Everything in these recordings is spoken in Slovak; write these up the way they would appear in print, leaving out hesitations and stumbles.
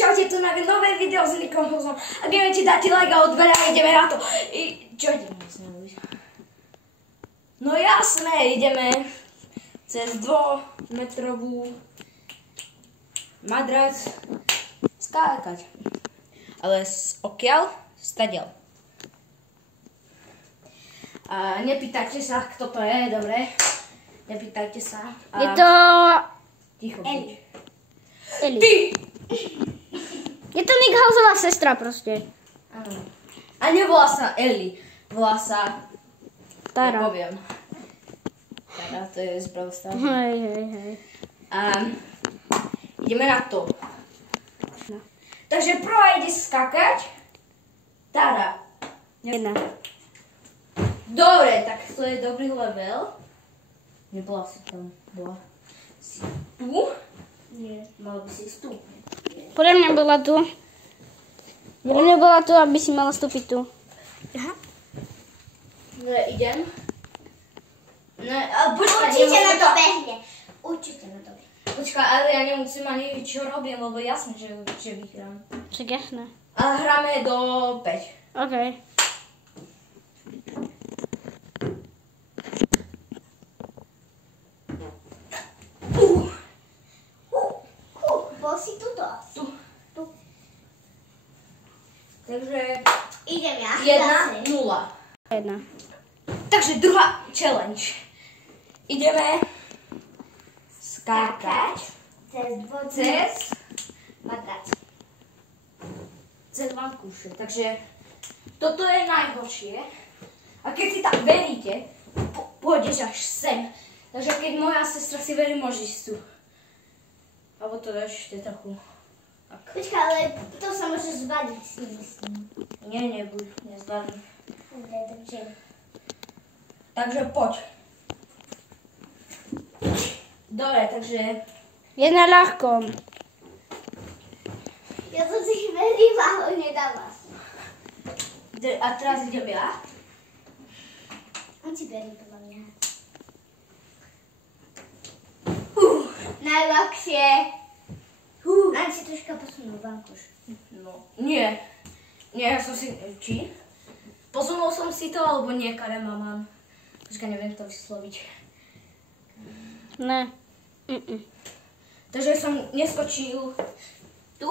čaute, tu na nové video s Nikom Hozom. Ak neviete, dáte like a odber a ideme na to. Čo ideme robiť? No jasné, ideme cez 2-metrovú madrac skákať. Ale odkiaľ? Stadiaľ. A nepýtajte sa, kto to je, dobre? Nepýtajte sa. Je to... Ticho. Eli. Ty! Je to Nick Houseová sestra proste. Áno. A nevolá sa Eli. Volá sa... Tara. Nepoviem. Tara, to je zbravosť. Hej. A ideme na to. No. Takže prvá ide skákať. Tara. Jedna. Dobre, tak to je dobrý level. Nebola si tam. Bola si tu? Nie. Mala by si ísť tu. Podľa mňa bola tu. Podľa mňa bola tu, aby si mala vstúpiť tu. Aha. Dobre, idem. No, ale počkaj, Určite na to behne. Určite na to behne. Počkaj, ale ja nemusím ani čo robím, lebo jasné, že vyhrám. Však jasné. Ale hráme do 5. OK. Bol si tuto? Tu. Tu. Takže Idem ja. 1-0. Jedna. Takže druhá challenge. Ideme skákať cez madrac. cez vankúše. Takže toto je najhoršie. A keď si tak veríte, pôjdeš až sem. Takže keď moja sestra si verí, môže ísť tu. Alebo to ešte trochu. Tak. Počkaj, ale to sa môže zvadiť s ním, myslím. Nie, nebuď, nezvládnu. Dobre, takže... Takže poď. Dobre, takže... Je na ľahkom. Ja to si verím, ale nedáva sa. A teraz idem ja. On si verí podľa mňa. Najľahšie. Mám si troška posunul vankúš. No, nie. Nie, ja som si... Či? Posunul som si to, alebo nie, Karemaman. Počkaj, neviem to vysloviť. Ne. Takže som neskočil tu.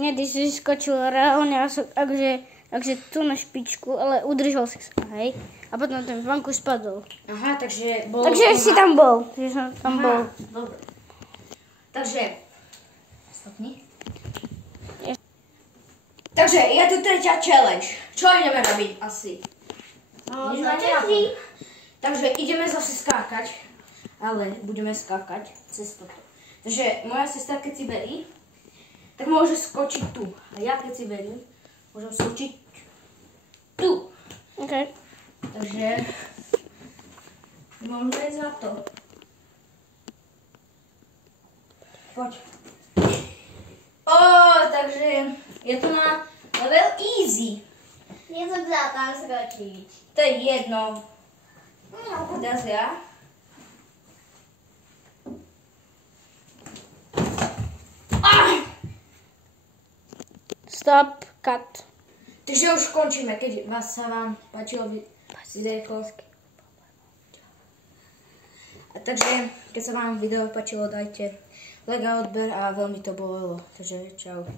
Nie, ty si skočil reálne, takže tu na špičku, ale udržal si sa, hej? A potom ten vankúš spadol. Aha, takže bol... Takže si tam bol. Takže som tam bol. Dobre. Takže... Stopni. Takže je tu tretia challenge. Čo ideme robiť asi? No, Nič ma nenapadá. Takže ideme zase skákať. Ale budeme skákať cez toto. Takže moja sestra, keď si verí, tak môže skočiť tu. A ja, keď si verím, môžem skočiť tu. OK. Takže môžeme ísť na to. Poď. Takže je to na level easy. Ja som chcela tam skočiť. To je jedno. Teraz ja. Stop, cut. Takže už končíme, keď sa vám páčilo videjko. Takže keď sa vám video páčilo, dajte like a odber a veľmi to bolelo. Takže čau.